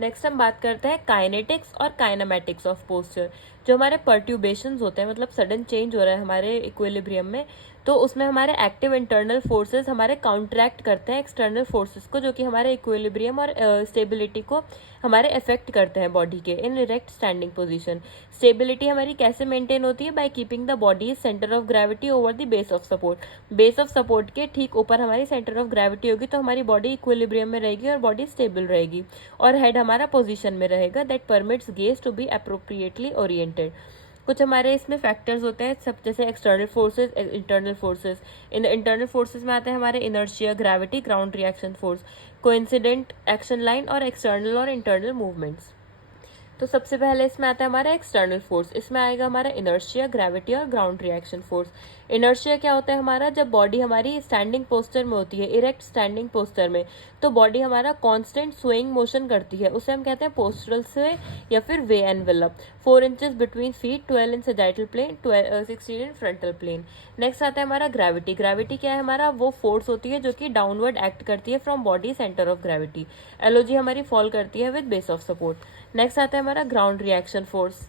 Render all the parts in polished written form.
Next हम बात करते हैं काइनेटिक्स और काइनामेटिक्स ऑफ पोस्चर। जो हमारे पर्ट्यूबेशंस होते हैं, मतलब सडन चेंज हो रहा है हमारे इक्विलिब्रियम में, तो उसमें हमारे एक्टिव इंटरनल फोर्सेस हमारे काउंटरैक्ट करते हैं एक्सटर्नल फोर्सेस को, जो कि हमारे इक्विलिब्रियम और स्टेबिलिटी को हमारे अफेक्ट करते हैं बॉडी के इन इरेक्ट स्टैंडिंग पोजीशन। स्टेबिलिटी हमारी कैसे मेंटेन होती है? By keeping the body centre of gravity over the base of support. Base of support के ठीक ऊपर हमारी सेंटर ऑफ ग्रेविटी होगी, तो हमारी बॉडी इक्विलिब्रियम में रहेगी और बॉडी स्टेबल रहेगी, और हेड हमारा पोजीशन में रहेगा that permits gaze to be appropriately oriented. कुछ हमारे इसमें फैक्टर्स होते हैं सब, जैसे एक्सटर्नल फोर्सेस, इंटरनल फोर्सेस। इन इंटरनल फोर्सेस में आते हैं हमारे inertia, gravity, ground reaction force, coincident action line और एक्सटर्नल और इंटरनल मूवमेंट्स। तो सबसे पहले इसमें आता है हमारा एक्सटर्नल फोर्स। इसमें आएगा हमारा इनर्शिया, ग्रेविटी और ग्राउंड रिएक्शन फोर्स। इनर्शिया क्या होता है हमारा? जब बॉडी हमारी स्टैंडिंग पोस्चर में होती है, इरेक्ट स्टैंडिंग पोस्चर में, तो बॉडी हमारा कांस्टेंट स्विंग मोशन करती है, उसे हम कहते हैं पोस्टरल स्वे या फिर वे एनवेलप। 4 इंचेस बिटवीन फीट, 12 इन सैजिटल प्लेन, 16 इन फ्रंटल प्लेन। नेक्स्ट आता है हमारा ग्रेविटी। ग्रेविटी क्या है हमारा? वो फोर्स होती है जो कि डाउनवर्ड एक्ट करती है from body centre of gravity. LOG हमारी फॉल करती है with base of support. Next आता है हमारा ग्राउंड रिएक्शन फोर्स।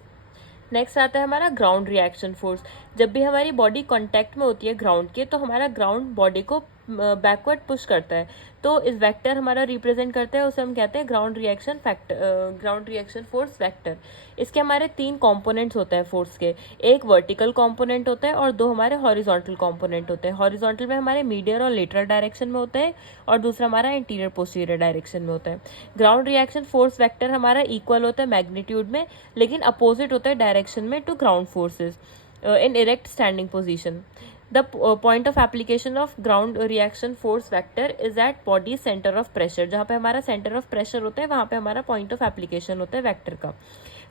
नेक्स्ट आता है हमारा ग्राउंड रिएक्शन फोर्स। जब भी हमारी बॉडी कांटेक्ट में होती है ग्राउंड के, तो हमारा ग्राउंड बॉडी को बैकवर्ड पुश करता है, तो इस वेक्टर हमारा रिप्रेजेंट करता है, उसे हम कहते हैं ground reaction factor, ground reaction force vector. इसके हमारे 3 कंपोनेंट्स होते हैं फोर्स के। एक वर्टिकल कंपोनेंट होता है और 2 हमारे हॉरिजॉन्टल कंपोनेंट होते हैं। हॉरिजॉन्टल में हमारे मीडियल और लेटरल डायरेक्शन में होता है, और दूसरा हमारा इंटीरियर पोस्टीरियर डायरेक्शन में होता है। ग्राउंड रिएक्शन फोर्स वेक्टर हमारा इक्वल होता है मैग्नीट्यूड में, लेकिन अपोजिट होता है डायरेक्शन में to ground forces in erect standing position. The point of application of ground reaction force vector is at body center of pressure. जहाँ पे हमारा center of pressure होता है, वहाँ पे हमारा point of application होता है वेक्टर का।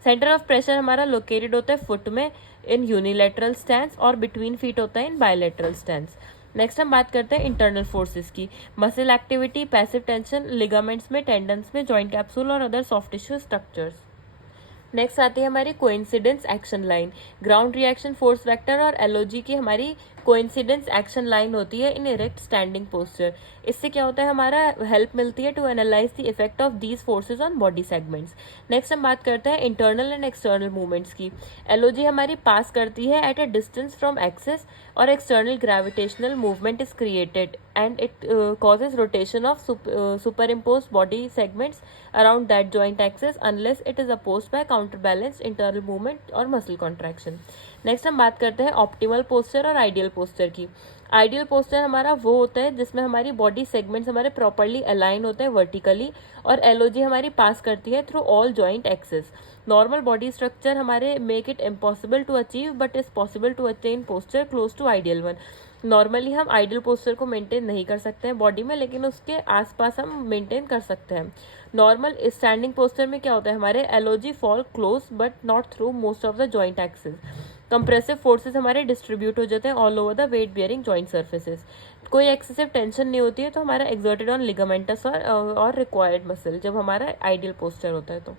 center of pressure हमारा located होता है foot में in unilateral stance, और between feet होता है in bilateral stance. नेक्स्ट हम बात करते हैं इंटरनल फोर्सेस की। Muscle activity, passive tension, ligaments में, टेंडन्स में, जॉइंट कैप्सूल और other soft tissue structures. Next आती है हमारी coincidence action line. Ground reaction force vector और एलओजी की हमारी कोइंसिडेंस एक्शन लाइन होती है इन इरेक्ट स्टैंडिंग पोस्चर। इससे क्या होता है हमारा हेल्प मिलती है to analyse the effect of these forces on body segments. Next हम बात करते हैं इंटरनल एंड एक्सटर्नल मूवमेंट्स की। एलओजी हमारी पास करती है at a distance from axis, और external gravitational movement is created and it causes rotation of super impose body segments around that joint axis unless it is opposed by counter balance internal movement और muscle contraction. Next हम बात करते हैं optimal posture और ideal posture की। Ideal posture हमारा वो होता है जिसमें हमारी बॉडी सेगमेंट्स हमारे प्रॉपर्ली अलाइन होते हैं वर्टिकली, और एलओजी हमारी पास करती है through all joint axis. Normal body structure हमारे make it impossible to achieve but is possible to attain posture close to ideal one. Normally हम आइडियल पोस्चर को मेंटेन नहीं कर सकते हैं बॉडी में, लेकिन उसके आसपास हम मेंटेन कर सकते हैं। नॉर्मल स्टैंडिंग पोस्चर में क्या होता है हमारे LOG fall close but not through most of the joint axis. Compressive forces हमारे डिस्ट्रीब्यूट हो जाते हैं all over the weight bearing joint surfaces. कोई एक्सेसिव टेंशन नहीं होती है, तो हमारा एक्सर्टेड ऑन लिगामेंटस और रिक्वायर्ड मसल जब हमारा आइडियल पोस्चर होता है तो।